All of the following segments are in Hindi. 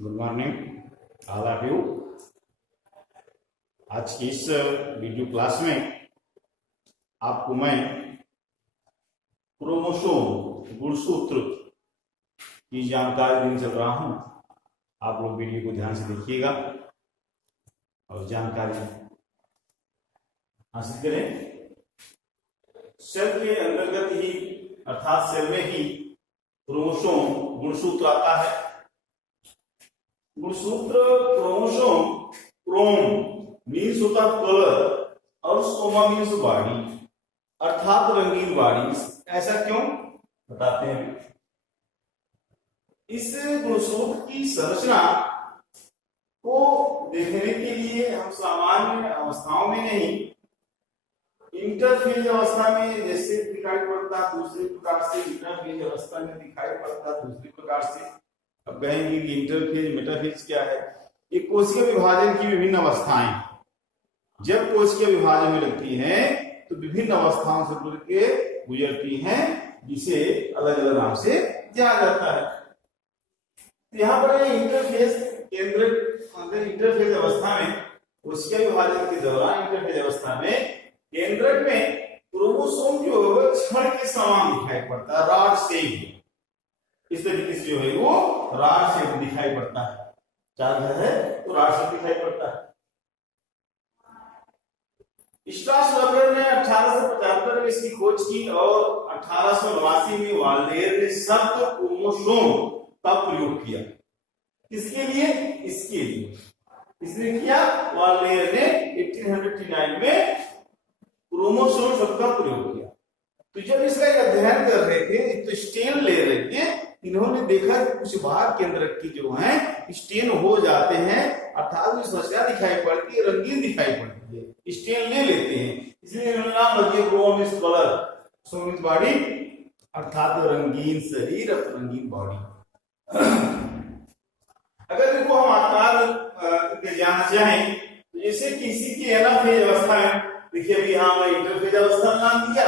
Good morning all of you. आज की इस वीडियो क्लास में आपको मैं क्रोमोसोम गुणसूत्र की जानकारी देने चल रहा हूं। आप लोग वीडियो को ध्यान से देखिएगा और जानकारी हासिल करें। सेल के अंतर्गत ही अर्थात सेल में ही क्रोमोसोम गुणसूत्र आता है। गुणसूत्र क्रोमोसोम, क्रोम मीन्स होता कलर और सोमा मीन्स बॉडी अर्थात रंगीन बॉडी। ऐसा क्यों बताते हैं। इस गुणसूत्र की संरचना को देखने के लिए हम सामान्य अवस्थाओं में नहीं, इंटरफेज अवस्था में जैसे दिखाई पड़ता दूसरे प्रकार से, इंटरफेज अवस्था में दिखाई पड़ता दूसरे प्रकार से। अब कहेंगे कि इंटरफेज मेटाफेज क्या है। ये कोशिका विभाजन की विभिन्न अवस्थाएं, जब कोशिका विभाजन में लगती हैं तो विभिन्न अवस्थाओं से गुजरती हैं, जिसे अलग अलग नाम से जाना जाता है। यहाँ पर इंटरफेज इंटरफेज अवस्था में, कोशिका विभाजन के दौरान इंटरफेज अवस्था में केंद्रक में क्रोमोसोम जो छड़ के समान दिखाई पड़ता है, रॉड शेप। इस तरीके से जो है वो रॉड शेप दिखाई पड़ता है। चार है तो रॉड शेप दिखाई पड़ता है। स्ट्रासबर्गर ने 1875 में इसकी खोज की और 1889 में वाल्डेयर ने शब्द क्रोमोसोम का प्रयोग किया। किसके लिए? इसके लिए इसने किया। वाल्डेयर ने 1839 में क्रोमोसोम शब्द का प्रयोग किया। तो जब इसका अध्ययन कर रहे थे तो स्टेन ले रहे थे, इन्होंने देखा कि कुछ भाग केंद्रक की जो है स्टेन हो जाते हैं, अर्थात जो संरचना दिखाई पड़ती है रंगीन दिखाई पड़ती है, स्टेन ले लेते हैं। इसलिए नाम रखिए chrome is colour, some is body अर्थात रंगीन शरीर, रंगीन बॉडी। अगर देखो हम आकार जानना चाहें तो जैसे किसी की एनाफेज अवस्था में, देखिए अभी यहाँ इंटरफेज अवस्था नाम दिया,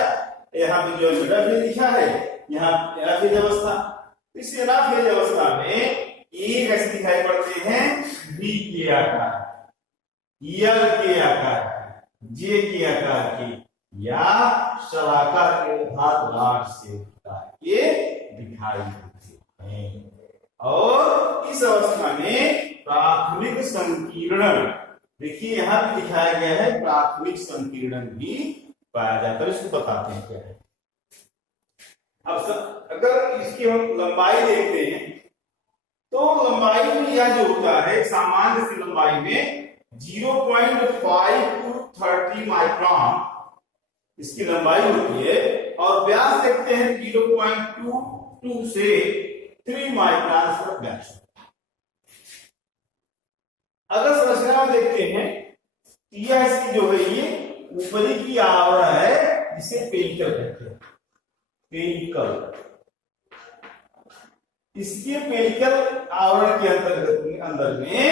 यहाँ पे जो मेटाफेज लिखा है, यहाँ एनाफेज अवस्था। इस एनाफेज अवस्था में एक ऐसे दिखाई पड़ते हैं वी के आकार, एल के आकार, जे के आकार के, या शलाकार के अर्थात रॉड शेप के दिखाई देते हैं। और इस अवस्था में प्राथमिक संकीर्णन, देखिए यहां भी दिखाया गया है, प्राथमिक संकीर्णन भी पाया जाता है। इसको बताते हैं क्या है। अब अगर इसकी हम लंबाई देखते हैं तो लंबाई में यह जो होता है सामान्य सी लंबाई में 0.5 to 30 माइक्रोन इसकी लंबाई होती है, और व्यास देखते हैं 0.22 से 3 माइक्रोन तक व्यास। अगर संरचना देखते हैं यह इसकी जो है ये ऊपरी की आवरण है, जिसे पेलिकल कहते हैं। पेलिकल, इसके पेलिकल आवरण के अंदर में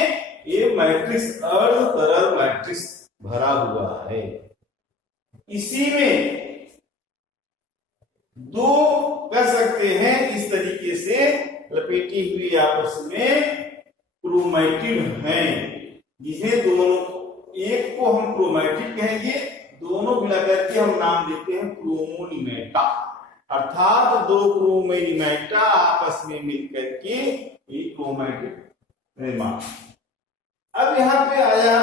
ये मैट्रिक्स, अर्ध तरल मैट्रिक्स भरा हुआ है। इसी में दो कह सकते हैं इस तरीके से लपेटी हुई आपस में क्रोमैटिड हैं, जिन्हें दोनों, एक को हम क्रोमैटिड कहेंगे, दोनों मिलाकर के हम नाम देते हैं क्रोमोनिमेटा, अर्थात दो क्रोमोनिमेटा आपस में मिलकर के एक क्रोमैटिड निर्माण। अब यहाँ पे आया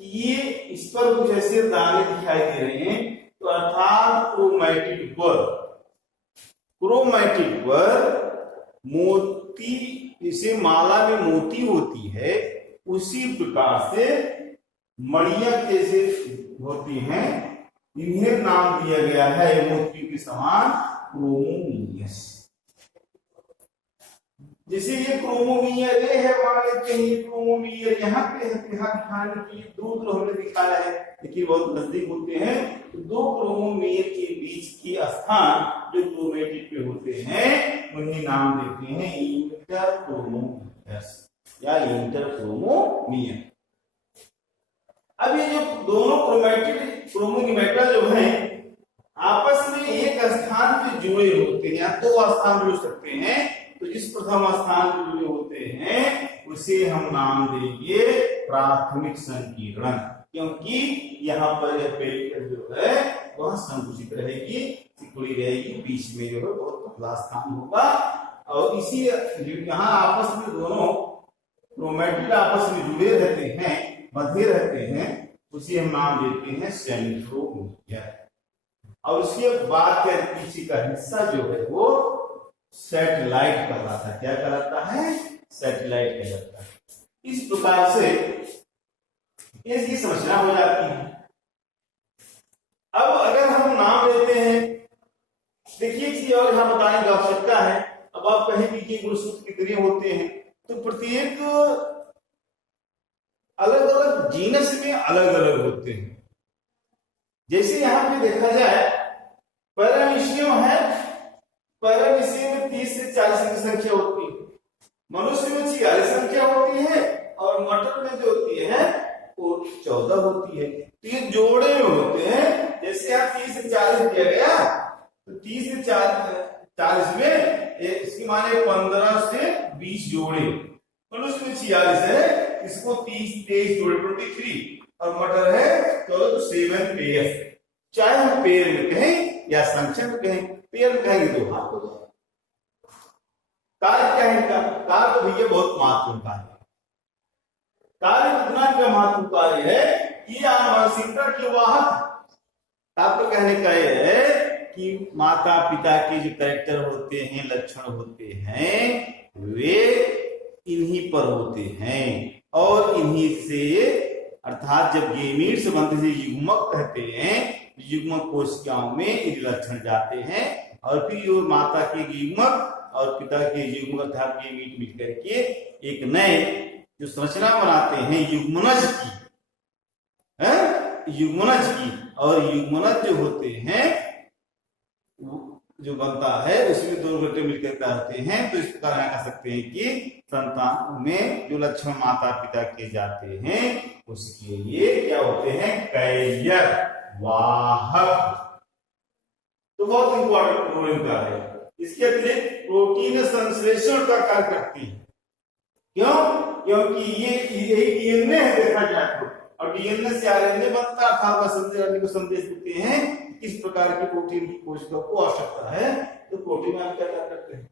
ये, इस पर कुछ ऐसे दाने दिखाई दे रहे हैं, तो अर्थात क्रोमैटिड पर मोती, जैसे माला में मोती होती है उसी प्रकार से मणियां जैसे होती हैं, इन्हें नाम दिया गया है मोती के समान क्रोमोमियस। जैसे ये क्रोमोमियर है, मान लेते हैं ये क्रोमोमियर यहाँ पे है, यहाँ दिखाने के लिए दूर हमने दिखाया है, लेकिन बहुत नजदीक होते हैं। तो दो क्रोमोमियर के बीच की स्थान जो क्रोमेटिड पे होते हैं उन्हें नाम देते हैं इंटरक्रोमोमियस या इंटरक्रोमोमियर। अब ये जो दोनों क्रोमोनिमेटा जो हैं आपस में एक स्थान पे जुड़े होते हैं, या दो स्थान जुड़ सकते हैं। तो जिस प्रथम स्थान पे जुड़े होते हैं उसे हम नाम देंगे प्राथमिक संकीर्ण, क्योंकि यहाँ पर यह पेरिकल जो है वह संकुचित रहेगी, सिकुड़ी रहेगी, बीच में जो है बहुत पतला स्थान होगा। और इसी यहाँ आपस में दोनों क्रोमैटिड आपस में जुड़े रहते हैं, बंधे रहते हैं, उसे हम नाम देते हैं सेंट्रोमीयर। और उसके बाद के पीछे का हिस्सा जो है वो सैटेलाइट कहलाता है। क्या कहलाता है? सैटेलाइट कहलाता है। इस प्रकार से इसकी संरचना हो जाती है। अब अगर हम नाम लेते हैं, देखिए चीज और यहां बताने की आवश्यकता है। अब आप कहेंगे कि गुणसूत्र कितने होते हैं, तो प्रत्येक अलग अलग जीनस में अलग अलग होते हैं। जैसे यहां पे देखा जाए पैरामीशियम है, पैरामीशियम में 30 से 40 की संख्या होती है, मनुष्य में 46 संख्या होती है, और मटर में जो होती है वो 14 होती है। तो ये जोड़े में होते हैं। जैसे यहाँ 30 से 40 दिया गया, तो 30 से 40 में इसकी माने 15 से 20 जोड़े, मनुष्य में 46 है, इसको 30 23 जोड़े 23, और मटर है चलो तो 7 पेयर। चाहे हम पेयर में कहें या संख्या में कहें, पेयर में कहेंगे तो हाथ हो जाए। कार्य क्या है इनका? कार्य भैया बहुत महत्वपूर्ण कार्य। कार्य कितना का महत्वपूर्ण कार्य है कि आनुवंशिकता के वाहक। आपको कहने का यह है कि माता पिता के जो कैरेक्टर होते हैं, लक्षण होते हैं, वे इन्हीं पर होते हैं, और इन्हीं से अर्थात जब गेमीट्स बनते हैं, युग्मक कहते हैं, युग्मक कोशिकाओं में ये लक्षण जाते हैं, और फिर जो माता के युग्मक और पिता के युग्मक अर्थात गेमीट मिलकर के एक नए जो संरचना बनाते हैं युग्मनज की, युग्मनज की, और युग्मनज जो होते हैं जो बनता है उसमें दोनों घटक मिलकर होते हैं। तो इस प्रकार कह सकते हैं कि संतान में जो लक्षण माता पिता के जाते हैं उसके लिए क्या होते हैं? कैरियर, वाहक। तो बहुत इंपॉर्टेंट रोल इनका है। इसके अतिरिक्त प्रोटीन संश्लेषण का कार्य करती है। क्यों? क्योंकि ये डीएनए है देखा जाए तो, और डीएनए से आरएनए बनता है, अर्थात को संदेश देते हैं। इस प्रकार की प्रोटीन की कोशिका को आवश्यकता है, तो प्रोटीन आप क्या करते हैं?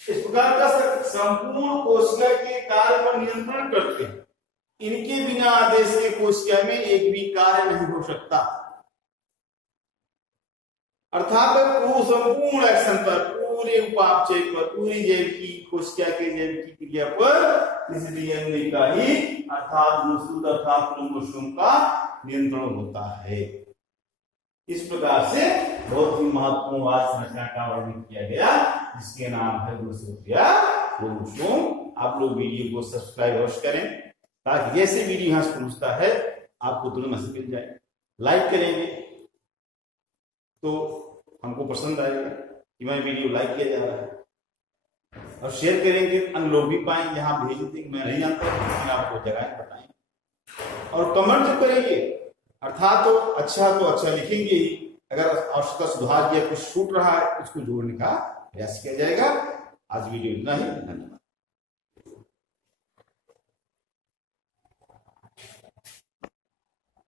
इस प्रकार का संपूर्ण कोशिका के कार्य पर नियंत्रण करते हैं। इनके बिना आदेश के कोशिका में एक भी कार्य नहीं हो सकता। अर्थात संपूर्ण एक्शन पर, पूरे उपापचय पर, पूरी जैव की कोशिका के जैव की क्रिया पर इस डीएनए का ही अर्थात क्रोमोसोम का नियंत्रण होता है। इस प्रकार से बहुत ही महत्वपूर्ण संरचना का वर्णन किया गया, जिसके नाम है गुणसूत्र या क्रोमोसोम। आप लोग वीडियो को सब्सक्राइब अवश्य करें, ताकि जैसे वीडियो यहाँ से पहुंचता है आपको तुरंत मैसेज मिल जाए। लाइक करेंगे तो हमको पसंद आएगा कि मैं वीडियो लाइक किया जा रहा है, और शेयर करेंगे अन्य लोग भी पाएंगे। यहाँ भेज देते मैं नहीं जानता, आपको जगह बताएंगे। और कमेंट जो करेंगे, अर्थात तो अच्छा लिखेंगे ही, अगर आवश्यकता सुधार या कुछ छूट रहा है उसको जोड़ने का प्रयास किया जाएगा। आज वीडियो इतना ही, धन्यवाद।